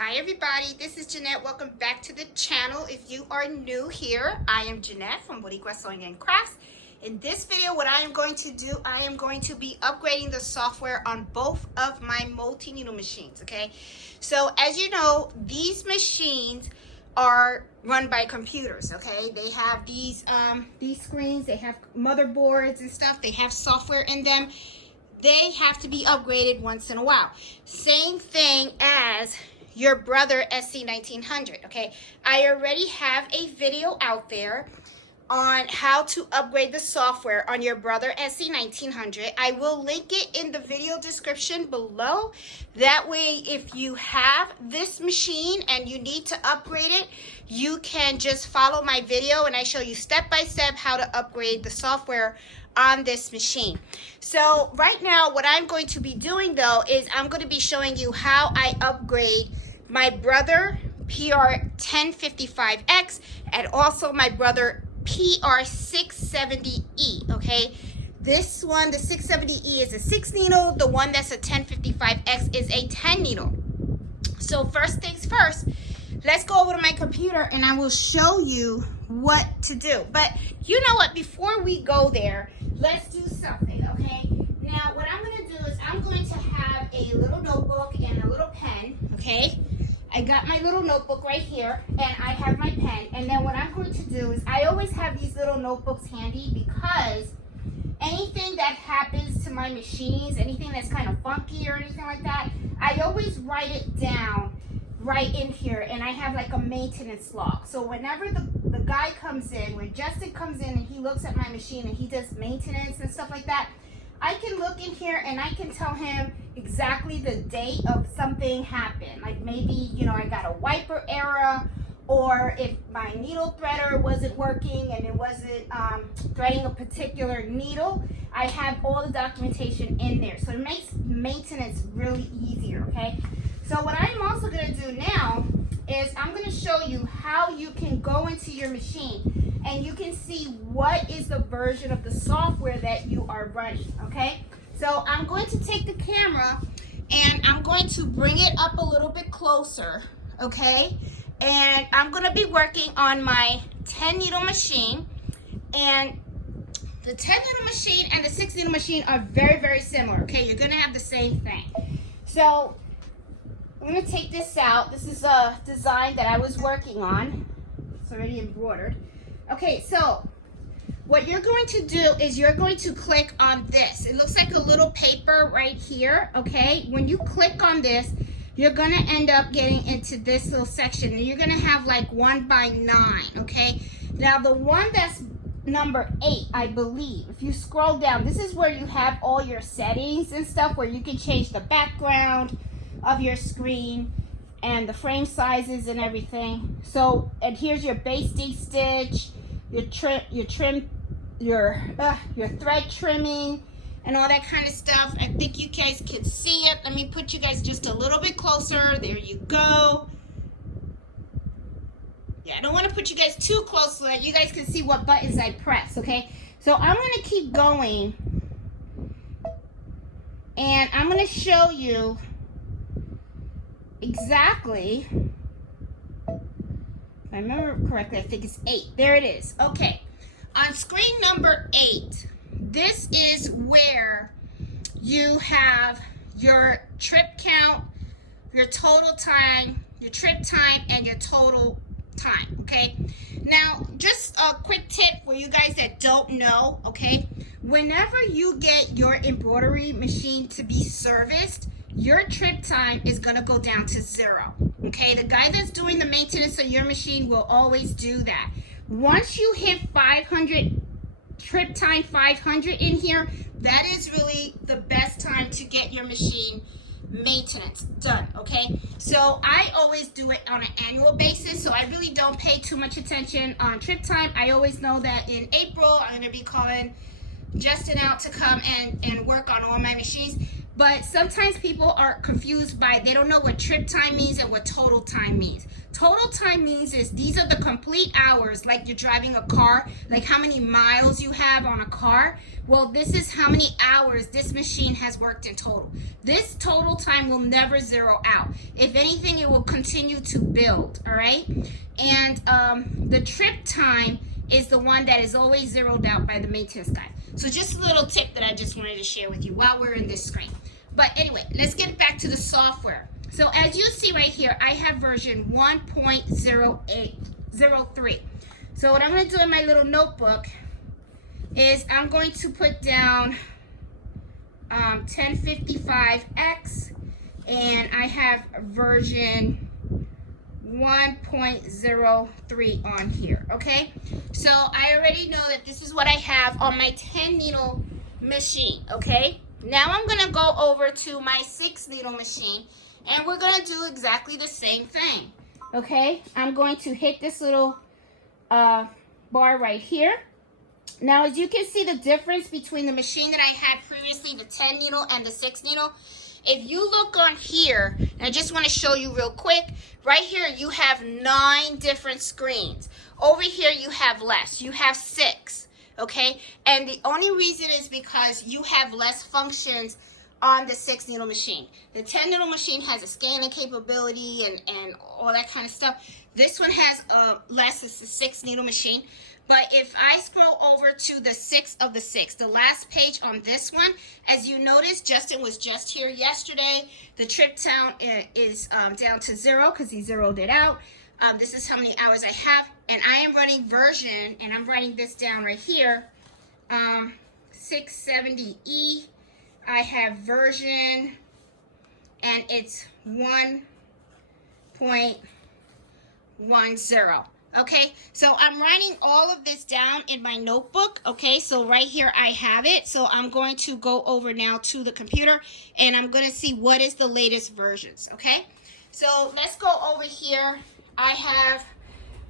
Hi everybody, this is Jeanette. Welcome back to the channel. If you are new here, I am Jeanette from Boricua Sewing and Crafts. In this video, what I am going to do, I am going to be upgrading the software on both of my multi-needle machines, okay? So as you know, these machines are run by computers, okay? They have these screens, they have motherboards and stuff, they have software in them. They have to be upgraded once in a while. Same thing as your Brother SC1900, okay? I already have a video out there on how to upgrade the software on your Brother SC1900. I will link it in the video description below. That way, if you have this machine and you need to upgrade it, you can just follow my video and I show you step by step how to upgrade the software on this machine. So right now, what I'm going to be doing though is I'm going to be showing you how I upgrade my Brother PR670e and also my Brother PR670e, okay? This one, the 670e, is a 6 needle. The one that's a 1055X is a 10 needle. So first things first, let's go over to my computer and I will show you what to do. But you know what, before we go there, let's do something, okay? Now what I'm going to do is I'm going to have a little notebook and a little pen, okay? I got my little notebook right here and I have my pen, and then what I'm going to do is I always have these little notebooks handy because anything that happens to my machines, anything that's kind of funky or anything like that, I always write it down right in here, and I have like a maintenance log. So whenever the guy comes in, when Justin comes in and he looks at my machine and he does maintenance and stuff like that, I can look in here and I can tell him exactly the date of something happened. Like maybe, you know, I got a wiper error, or if my needle threader wasn't working and it wasn't threading a particular needle, I have all the documentation in there. So it makes maintenance really easier, okay? So what I'm also going to do now is I'm going to show you how you can go into your machine and you can see what is the version of the software that you are running, okay? So I'm going to take the camera and I'm going to bring it up a little bit closer, okay? And I'm going to be working on my 10 needle machine, and the 10 needle machine and the 6 needle machine are very, very similar, okay? You're going to have the same thing. So I'm going to take this out. This is a design that I was working on. It's already embroidered. Okay, so what you're going to do is you're going to click on this. It looks like a little paper right here, okay? When you click on this, you're going to end up getting into this little section, and you're going to have like 1 by 9, okay? Now, the one that's number 8, I believe, if you scroll down, this is where you have all your settings and stuff, where you can change the background of your screen and the frame sizes and everything. So, and here's your basting stitch, your thread trimming and all that kind of stuff. I think you guys can see it. Let me put you guys just a little bit closer. There you go. Yeah, I don't want to put you guys too close so that you guys can see what buttons I press, okay? So I'm going to keep going and I'm going to show you exactly, if I remember correctly, I think it's 8. There it is. Okay. On screen number 8, this is where you have your trip count, your total time, your trip time, and your total time, okay? Now, just a quick tip for you guys that don't know, okay? Whenever you get your embroidery machine to be serviced, your trip time is going to go down to 0, okay? The guy that's doing the maintenance on your machine will always do that. Once you hit 500, trip time 500 in here, that is really the best time to get your machine maintenance done, okay? So I always do it on an annual basis, so I really don't pay too much attention on trip time. I always know that in April, I'm going to be calling Justin out to come and work on all my machines. But sometimes people are confused by, they don't know what trip time means and what total time means. Total time means is these are the complete hours, like you're driving a car, like how many miles you have on a car. Well, this is how many hours this machine has worked in total. This total time will never zero out. If anything, it will continue to build, all right? And the trip time is the one that is always zeroed out by the maintenance guy. So just a little tip that I just wanted to share with you while we're in this screen. But anyway, let's get back to the software. So as you see right here, I have version 1.0803. So what I'm going to do in my little notebook is I'm going to put down 1055X, and I have version 1.03 on here, okay? So I already know that this is what I have on my 10 needle machine, okay? Now I'm gonna go over to my 6 needle machine, and we're gonna do exactly the same thing, okay? I'm going to hit this little bar right here. Now, as you can see the difference between the machine that I had previously, the 10 needle and the 6 needle. If you look on here, and I just want to show you real quick, right here you have 9 different screens. Over here you have less, you have 6, okay? And the only reason is because you have less functions on the 6 needle machine. The 10 needle machine has a scanning capability and all that kind of stuff. This one has less, it's the 6 needle machine. But if I scroll over to the 6 of the 6, the last page on this one, as you notice, Justin was just here yesterday. The trip count is down to 0 because he zeroed it out. This is how many hours I have. And I am running version, and I'm writing this down right here, 670E. I have version, and it's 1.10. Okay, so I'm writing all of this down in my notebook. Okay, so right here I have it. So I'm going to go over now to the computer, and I'm going to see what is the latest versions. Okay, so let's go over here. I have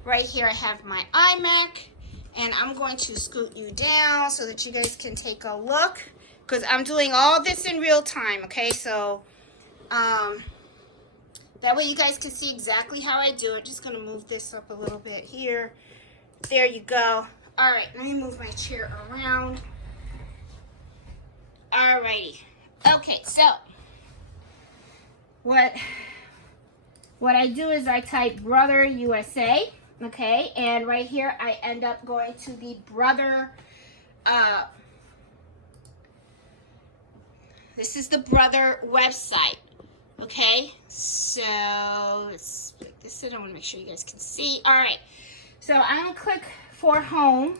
right here, I have my iMac, and I'm going to scoot you down so that you guys can take a look, because I'm doing all this in real time. Okay, so that way you guys can see exactly how I do it. Just going to move this up a little bit here. There you go. All right, let me move my chair around. All righty. Okay, so what I do is I type Brother USA, okay? And right here I end up going to the Brother, this is the Brother website. Okay, so let's put this in. I want to make sure you guys can see. All right, so I'm going to click for home.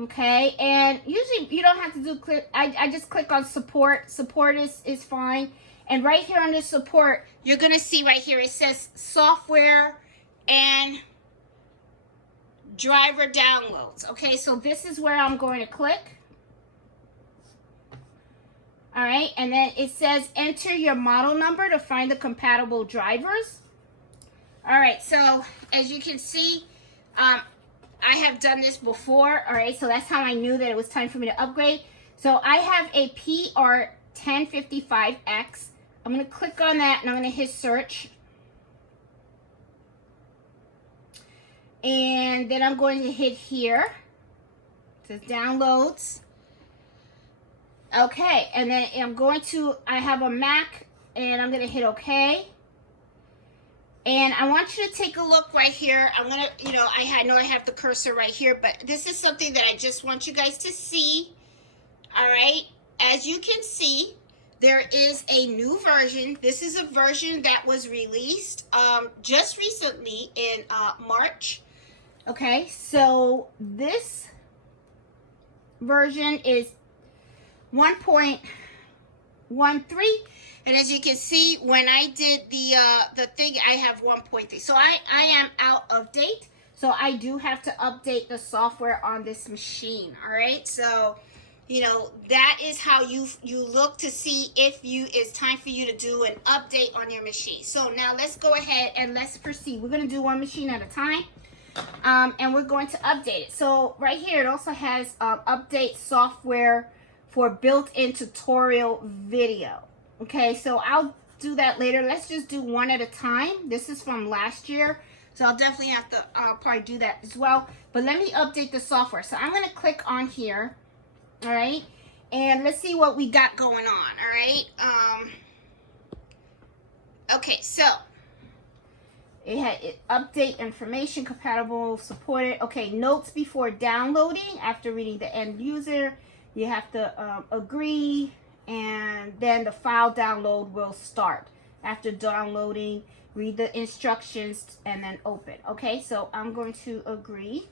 Okay, and usually you don't have to do click. I just click on support. Support is fine. And right here under support, you're going to see right here it says software and driver downloads. Okay, so this is where I'm going to click. All right, and then it says enter your model number to find the compatible drivers. All right, so as you can see, I have done this before. All right, so that's how I knew that it was time for me to upgrade. So I have a PR670e. I'm going to click on that, and I'm going to hit search. And then I'm going to hit here. It says downloads. Okay, and then I have a Mac, and I'm going to hit OK. And I want you to take a look right here. I'm going to, I know I have the cursor right here, but this is something that I just want you guys to see. All right, as you can see, there is a new version. This is a version that was released just recently in March. Okay, so this version is 1.13, and as you can see, when I did the thing, I have 1.3. So I am out of date, so I do have to update the software on this machine. All right, so that is how you look to see if it's time for you to do an update on your machine. So now let's go ahead and let's proceed. We're going to do one machine at a time, and we're going to update it. So right here, it also has update software for built-in tutorial video. Okay, so I'll do that later. Let's just do one at a time. This is from last year, so I'll definitely have to probably do that as well. But let me update the software. So I'm going to click on here, all right, and let's see what we got going on, all right. Okay, so it had update information compatible supported. Okay, notes before downloading. After reading the end user, you have to agree, and then the file download will start. After downloading, read the instructions and then open. Okay, so I'm going to agree.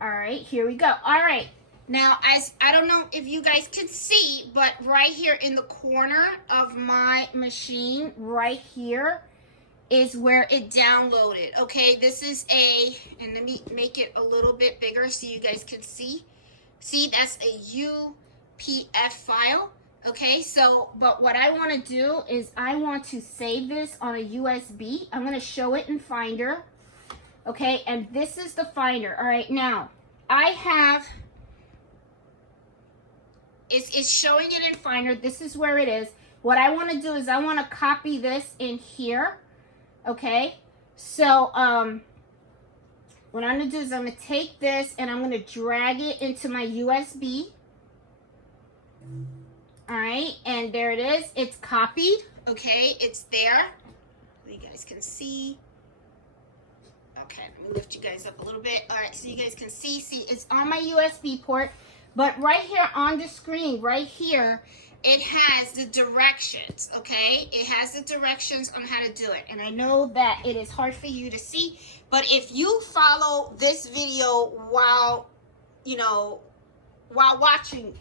All right, here we go. All right, now as I don't know if you guys can see, but right here in the corner of my machine, right here, is where it downloaded. Okay, this is and let me make it a little bit bigger so you guys can see. See, that's a UPF file. Okay, so, but what I want to do is I want to save this on a USB. I'm going to show it in Finder. Okay, and this is the Finder. All right, now I have, it's showing it in Finder. This is where it is. What I want to do is I want to copy this in here. Okay, so what I'm going to do is I'm going to take this and I'm going to drag it into my USB. All right, and there it is. It's copied. Okay, it's there. You guys can see. Okay, let me lift you guys up a little bit. All right, so you guys can see. See, it's on my USB port, but right here on the screen, right here, it has the directions, okay? It has the directions on how to do it. And I know that it is hard for you to see, but if you follow this video while, while watching,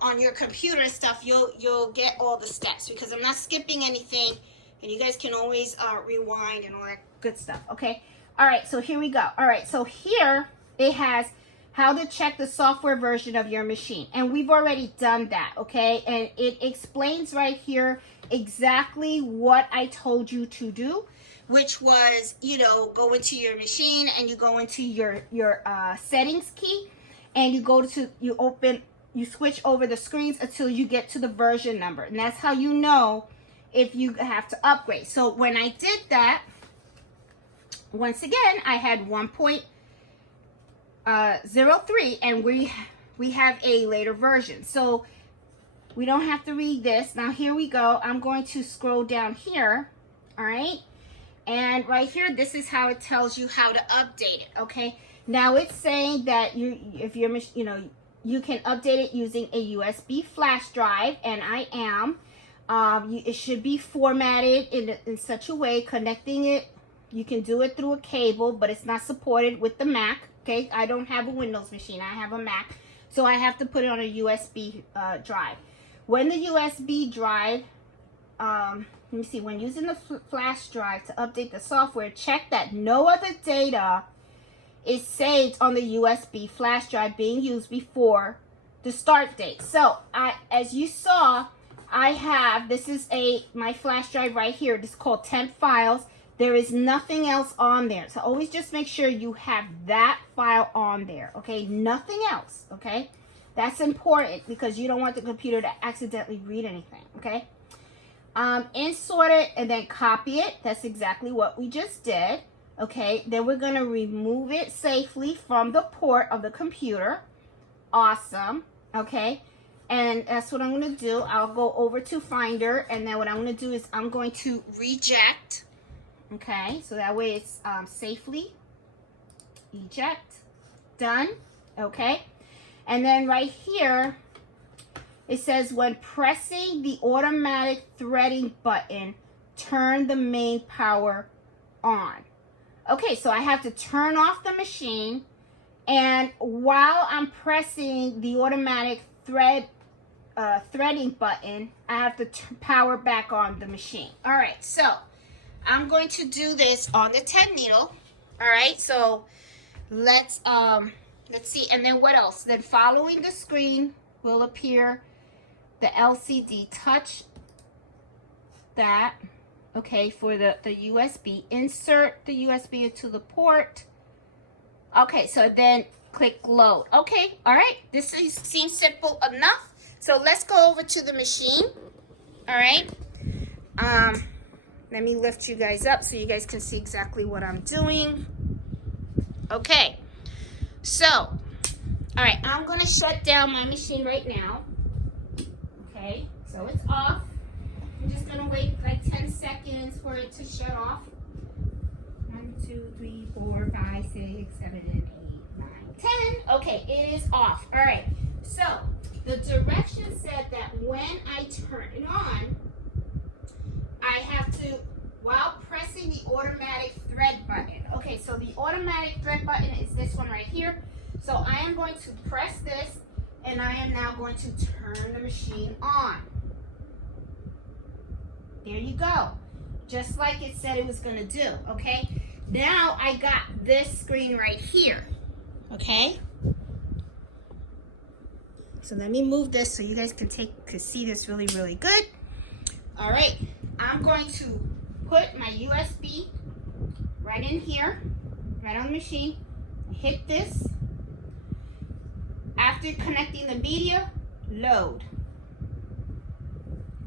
on your computer and stuff, you'll get all the steps, because I'm not skipping anything, and you guys can always rewind and all that good stuff, okay? All right, so here we go. All right, so here it has how to check the software version of your machine. And we've already done that, okay? And it explains right here exactly what I told you to do, which was, go into your machine and you go into your settings key, and you switch over the screens until you get to the version number. And that's how you know if you have to upgrade. So when I did that, once again, I had 1.03, and we have a later version, so we don't have to read this. Now here we go. I'm going to scroll down here. All right, and right here, this is how it tells you how to update it. Okay, now it's saying that you can update it using a USB flash drive, and I am. It should be formatted in such a way, connecting it. You can do it through a cable, but it's not supported with the Mac. Okay, I don't have a Windows machine. I have a Mac, so I have to put it on a USB drive. When the USB drive, let me see, when using the flash drive to update the software, check that no other data is saved on the USB flash drive being used before the start date. So, as you saw, I have, this is my flash drive right here. This is called temp files. There is nothing else on there. So always just make sure you have that file on there, okay? Nothing else, okay? That's important because you don't want the computer to accidentally read anything, okay? Insert it and then copy it. That's exactly what we just did, okay? Then we're gonna remove it safely from the port of the computer. Awesome, okay? And that's what I'm gonna do. I'll go over to Finder, and then what I'm gonna do is I'm going to reject. Okay, so that way it's safely eject, done, okay? And then right here, it says when pressing the automatic threading button, turn the main power on. Okay, so I have to turn off the machine, and while I'm pressing the automatic threading button, I have to power back on the machine. All right, so I'm going to do this on the 10 needle. All right, so let's see. And then what else? Then following the screen will appear the LCD. Touch that, okay, for the USB. Insert the USB into the port. Okay, so then click load. Okay, all right, seems simple enough. So let's go over to the machine. All right, let me lift you guys up so you guys can see exactly what I'm doing. Okay, so, all right, I'm gonna shut down my machine right now. Okay, so it's off. I'm just gonna wait like 10 seconds for it to shut off. 1, 2, 3, 4, 5, 6, 7, 8, 9, 10. Okay, it is off. All right, so the directions said that when I turn it on, I have to, while pressing the automatic thread button. Okay, so the automatic thread button is this one right here. So I am going to press this, and I am now going to turn the machine on. There you go. Just like it said it was going to do, okay? Now I got this screen right here, okay? So let me move this so you guys can see this really, really good. All right, I'm going to put my USB right in here, right on the machine. Hit this. After connecting the media, load.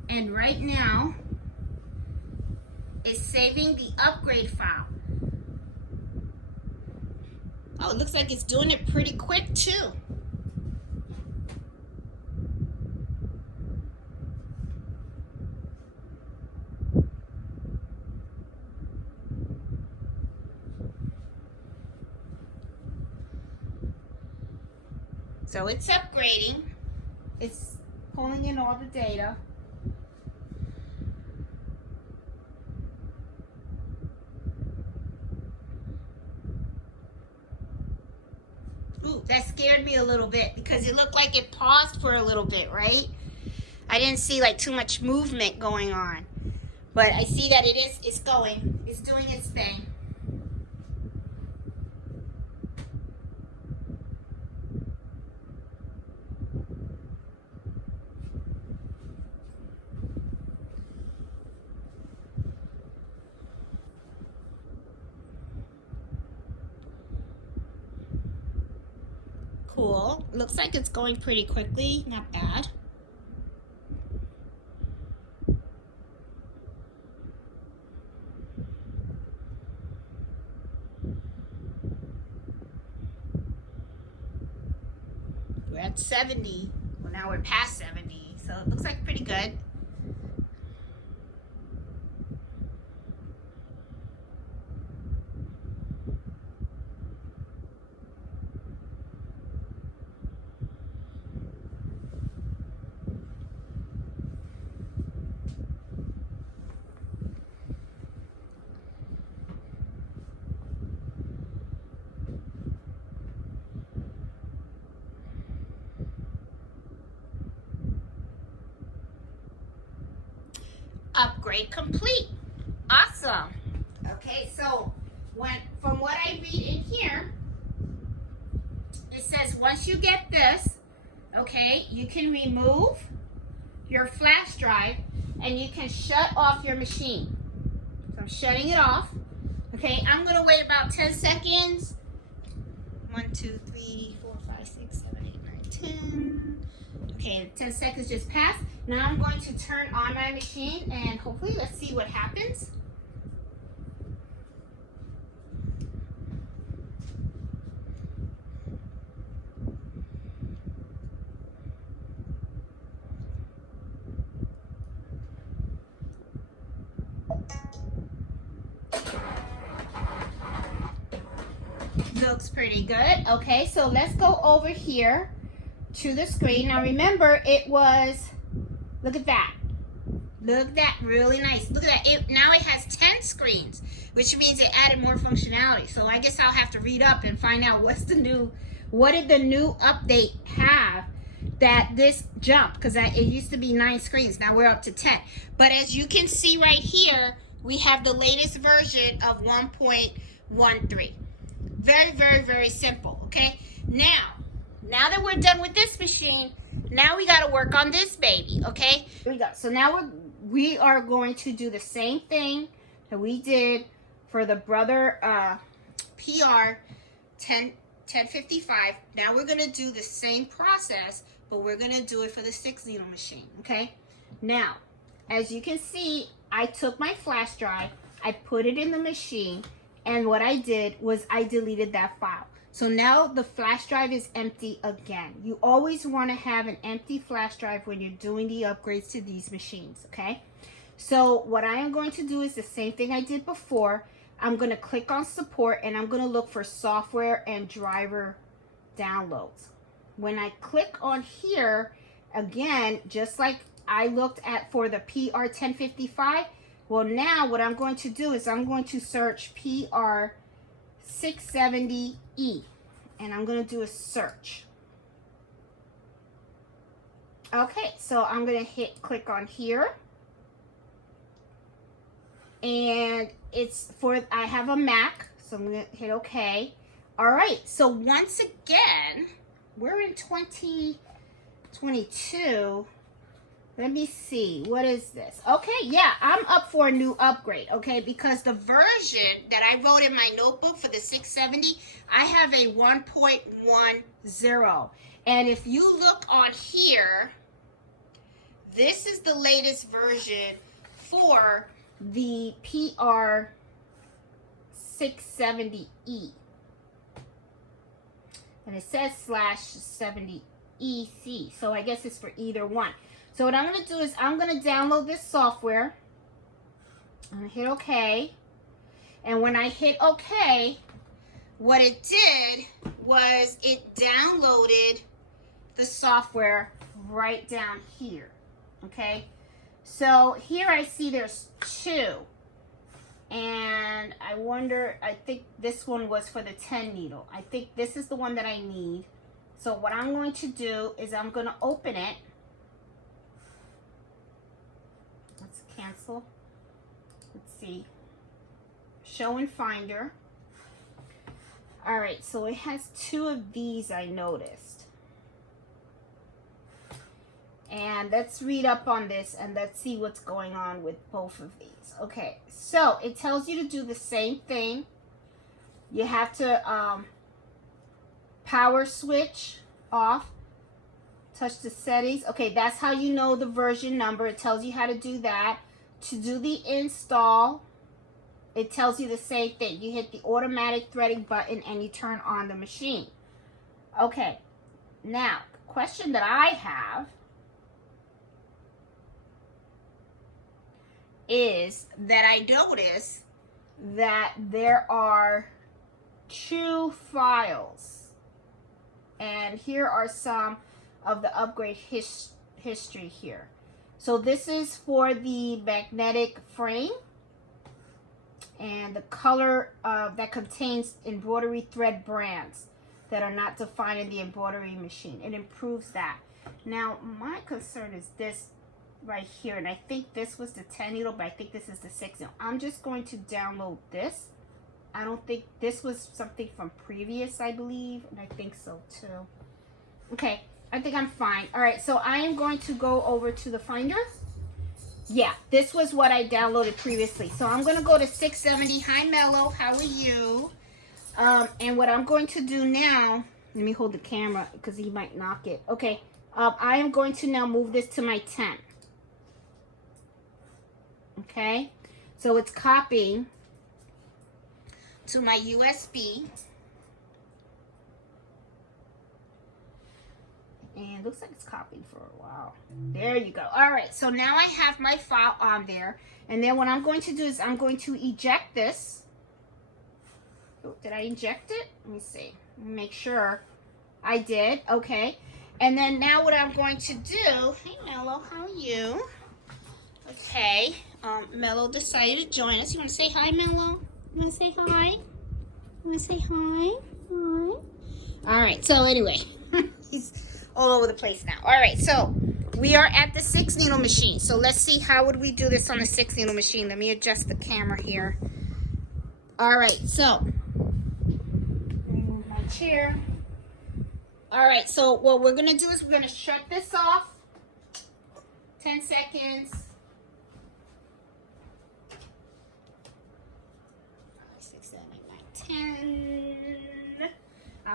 And right now, it's saving the upgrade file. Oh, it looks like it's doing it pretty quick too. So it's upgrading. It's pulling in all the data. Ooh, that scared me a little bit because it looked like it paused for a little bit, right? I didn't see like too much movement going on. But I see that it's going. It's doing its thing. Cool. Looks like it's going pretty quickly. Not bad. We're at 70. Well, now we're past 70. So it looks like pretty good. Upgrade complete. Awesome. Okay, so from what I read in here, it says once you get this, okay, you can remove your flash drive and you can shut off your machine. So I'm shutting it off. Okay, I'm gonna wait about 10 seconds. 1, 2, 3, 4, 5, 6, 7, 8, 9, 10. Okay, 10 seconds just passed. Now I'm going to turn on my machine and hopefully let's see what happens. Looks pretty good. Okay, so let's go over here to the screen. Now remember, it was, look at that. Look at that, really nice. Look at that, now it has 10 screens, which means it added more functionality. So I guess I'll have to read up and find out what did the new update have that this jumped, because it used to be 9 screens, now we're up to 10. But as you can see right here, we have the latest version of 1.13. Very, very, very simple, okay? Now that we're done with this machine, now we got to work on this baby, okay? Here we go. So now we are going to do the same thing that we did for the Brother PR670e. 1055. Now we're gonna do the same process, but we're gonna do it for the 6 needle machine, okay? Now, as you can see, I took my flash drive, I put it in the machine, and what I did was I deleted that file. So now the flash drive is empty again. You always want to have an empty flash drive when you're doing the upgrades to these machines, okay? So what I am going to do is the same thing I did before. I'm going to click on support and I'm going to look for software and driver downloads. When I click on here, again, just like I looked at for the PR1055, well, now what I'm going to do is I'm going to search PR670e, and I'm going to do a search. Okay, so I'm going to click on here, and it's for, I have a Mac, so I'm going to hit OK. All right, so once again, we're in 2022. Let me see, what is this? Okay, yeah, I'm up for a new upgrade, okay, because the version that I wrote in my notebook for the 670, I have a 1.10. And if you look on here, this is the latest version for the PR670e. And it says /70EC, so I guess it's for either one. So what I'm going to do is I'm going to download this software. I'm going to hit OK. And when I hit OK, what it did was it downloaded the software right down here. Okay. So here I see there's 2. And I wonder, I think this one was for the 10 needle. I think this is the one that I need. So what I'm going to do is I'm going to open it. Let's cancel. Let's see. Show in Finder. All right, so it has 2 of these I noticed. And let's read up on this and let's see what's going on with both of these. Okay, so it tells you to do the same thing. You have to power switch off. Touch the settings. Okay, that's how you know the version number. It tells you how to do that. To do the install, it tells you the same thing. You hit the automatic threading button and you turn on the machine. Okay, now, the question that I have is that I notice that there are 2 files. And here are some of the upgrade history here. So this is for the magnetic frame and the color that contains embroidery thread brands that are not defined in the embroidery machine. It improves that. Now my concern is this right here, and I think this was the 10 needle, but I think this is the 6 needle. I'm just going to download this. I don't think this was something from previous, I believe, and I think so too. Okay, I think I'm fine. All right, so I am going to go over to the Finder. Yeah, this was what I downloaded previously. So I'm going to go to 670. Hi, Mello. How are you? And what I'm going to do now, let me hold the camera because he might knock it. Okay, I am going to now move this to my 10. Okay, so it's copying to my USB. And looks like it's copied for a while. There you go. All right, so now I have my file on there. And then what I'm going to do is I'm going to eject this. Oh, did I eject it? Let me see. Make sure I did. Okay. And then now what I'm going to do, hey Mello, how are you? Okay. Mello decided to join us. You want to say hi, Mello? You want to say hi? You want to say hi? Hi. All right, so anyway, he's all over the place now. All right, so we are at the 6 needle machine. So let's see, how would we do this on the 6 needle machine? Let me adjust the camera here. All right, so remove my chair. All right, so what we're gonna do is we're gonna shut this off. 10 seconds. 6, 7, 8, 9, 10.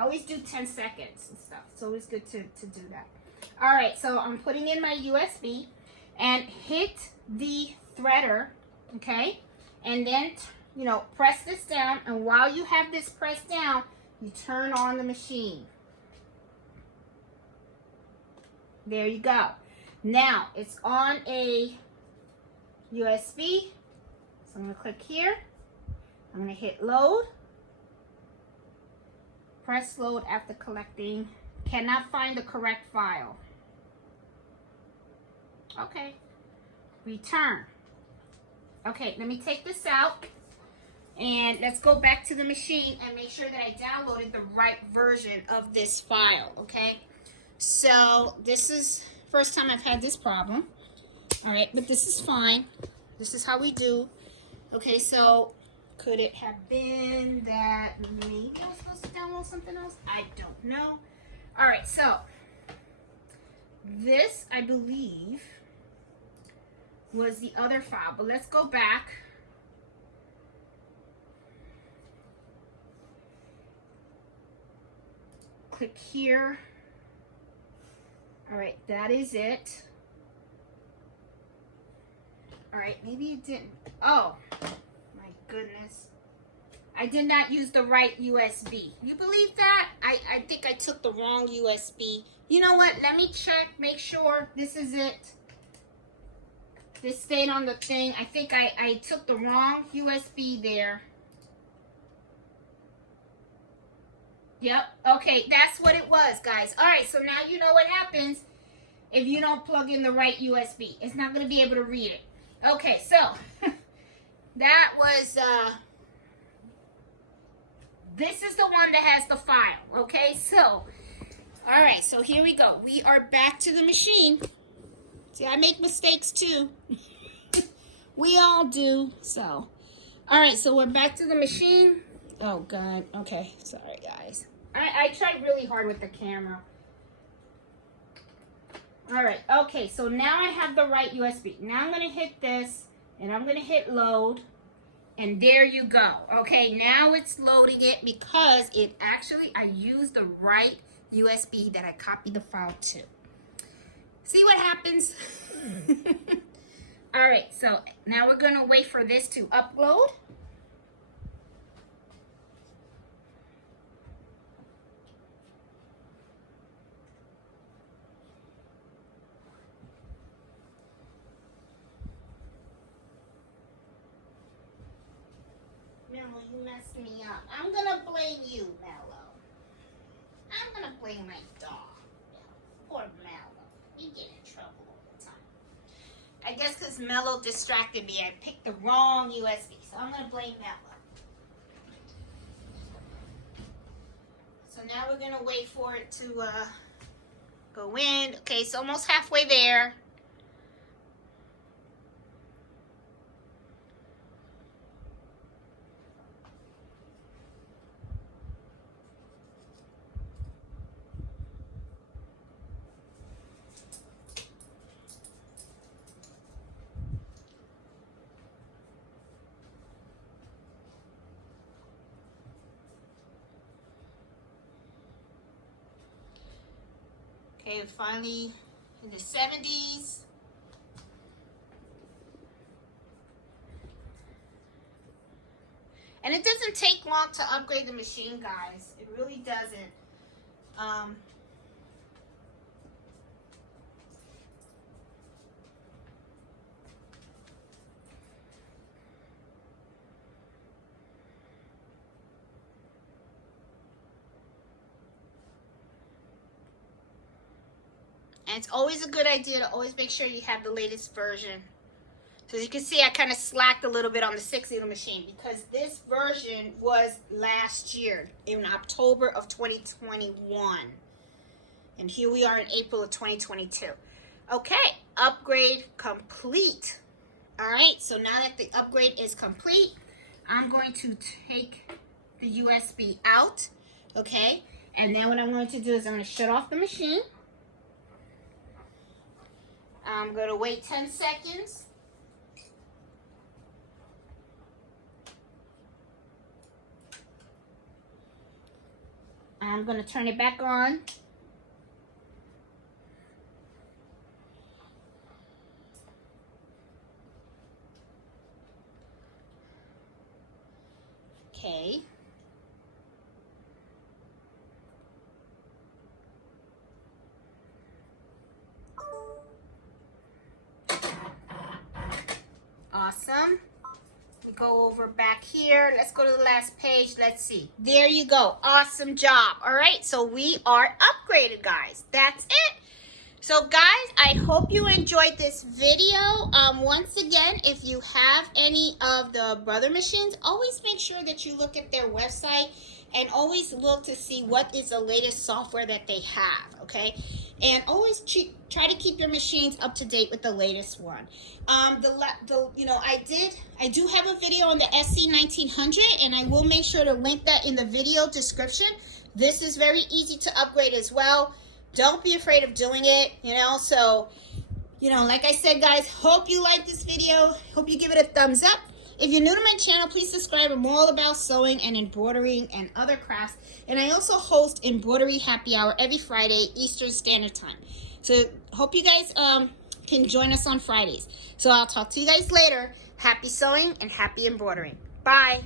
always do 10 seconds and stuff. It's always good to do that. All right, so I'm putting in my USB and hit the threader, okay? And then, you know, press this down. And while you have this pressed down, you turn on the machine. There you go. Now, it's on a USB. So I'm going to click here. I'm going to hit load. Press load after collecting. Cannot find the correct file. Okay. Return. Okay, let me take this out. And let's go back to the machine and make sure that I downloaded the right version of this file, okay? So this is first time I've had this problem. All right, but this is fine. This is how we do. Okay, so could it have been that maybe I was supposed to download something else? I don't know. All right, so this, I believe, was the other file, but let's go back. Click here. All right, that is it. All right, maybe it didn't. Oh, my goodness. I did not use the right USB. You believe that? I think I took the wrong USB. You know what? Let me check, make sure this is it. This stayed on the thing. I think I took the wrong USB there. Yep. Okay, that's what it was, guys. All right, so now you know what happens if you don't plug in the right USB. It's not going to be able to read it. Okay, so that was, this is the one that has the file. Okay, so, all right, so here we go. We are back to the machine. See, I make mistakes too. We all do, so. All right, so we're back to the machine. Oh, God. Okay, sorry, guys. I tried really hard with the camera. All right, okay, so now I have the right USB. Now I'm going to hit this, and I'm going to hit load, and there you go. Okay, now it's loading it because it actually, I used the right USB that I copied the file to. See what happens? All right, so now we're going to wait for this to upload. Mellow, you messed me up. I'm gonna blame you, Mellow. I'm gonna blame my dog. Poor Mellow. You get in trouble all the time. I guess because Mellow distracted me. I picked the wrong USB, so I'm gonna blame Mellow. So now we're gonna wait for it to go in. Okay, it's almost halfway there. Okay, finally in the 70s. And it doesn't take long to upgrade the machine, guys. It really doesn't. And it's always a good idea to always make sure you have the latest version. So as you can see, I kind of slacked a little bit on the 6-needle machine because this version was last year in October of 2021. And here we are in April of 2022. Okay, upgrade complete. All right, so now that the upgrade is complete, I'm going to take the USB out, okay? And then what I'm going to do is I'm going to shut off the machine. I'm going to wait 10 seconds. I'm going to turn it back on. Okay. Awesome. We go over back here. Let's go to the last page. Let's see. There you go. Awesome job. All right. So we are upgraded, guys. That's it. So guys, I hope you enjoyed this video. Once again, if you have any of the brother machines, always make sure that you look at their website and always look to see what is the latest software that they have, okay? And always try to keep your machines up to date with the latest one. I do have a video on the SC1900, and I will make sure to link that in the video description. This is very easy to upgrade as well. Don't be afraid of doing it, so, like I said, guys, hope you like this video. Hope you give it a thumbs up. If you're new to my channel, please subscribe. I'm all about sewing and embroidering and other crafts. And I also host Embroidery Happy Hour every Friday, Eastern Standard Time. So hope you guys can join us on Fridays. So I'll talk to you guys later. Happy sewing and happy embroidering. Bye.